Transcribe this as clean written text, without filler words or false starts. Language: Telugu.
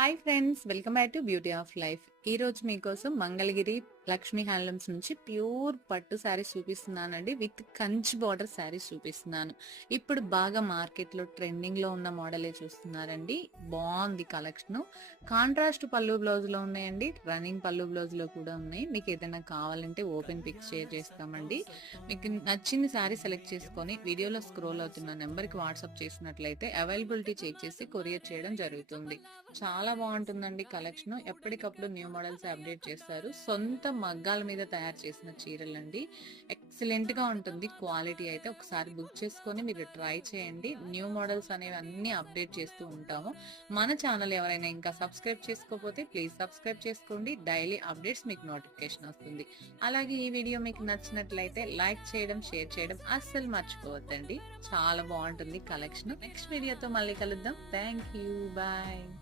Hi friends, welcome back to beauty of life. ఈ రోజు మీకోసం మంగళగిరి లక్ష్మీ హ్యాండ్లూమ్స్ నుంచి ప్యూర్ పట్టు శారీస్ చూపిస్తున్నానండి. విత్ కంచి బార్డర్ శారీస్ చూపిస్తున్నాను. ఇప్పుడు బాగా మార్కెట్ లో ట్రెండింగ్ లో ఉన్న మోడలే చూస్తున్నారండి. బాగుంది కలెక్షన్. కాంట్రాస్ట్ పళ్ళు బ్లౌజ్ లో ఉన్నాయండి, రన్నింగ్ పళ్ళు బ్లౌజ్ లో కూడా ఉన్నాయి. మీకు ఏదైనా కావాలంటే ఓపెన్ పిక్ షేర్ చేస్తామండి. మీకు నచ్చిన శారీ సెలెక్ట్ చేసుకొని వీడియోలో స్క్రోల్ అవుతున్న నెంబర్ కి వాట్సాప్ చేసినట్లయితే అవైలబిలిటీ చెక్ చేసి కొరియర్ చేయడం జరుగుతుంది. చాలా బాగుంటుందండి కలెక్షన్. ఎప్పటికప్పుడు న్యూ మోడల్స్ అప్డేట్ చేస్తారు. సొంత మగ్గాల మీద తయారు చేసిన చీరలండి. ఎక్సలెంట్ గా ఉంటుంది క్వాలిటీ అయితే. ఒకసారి బుక్ చేసుకొని మీరు ట్రై చేయండి. న్యూ మోడల్స్ అనేవి అన్ని అప్డేట్ చేస్తూ ఉంటాము. మన ఛానల్ ఎవరైనా ఇంకా సబ్స్క్రైబ్ చేసుకోకపోతే ప్లీజ్ సబ్స్క్రైబ్ చేసుకోండి. డైలీ అప్డేట్స్ మీకు నోటిఫికేషన్ వస్తుంది. అలాగే ఈ వీడియో మీకు నచ్చినట్లయితే లైక్ చేయడం, షేర్ చేయడం అస్సలు మర్చిపోవద్దండి. చాలా బాగుంటుంది కలెక్షన్. నెక్స్ట్ వీడియోతో మళ్ళీ కలుద్దాం. Thank you, bye.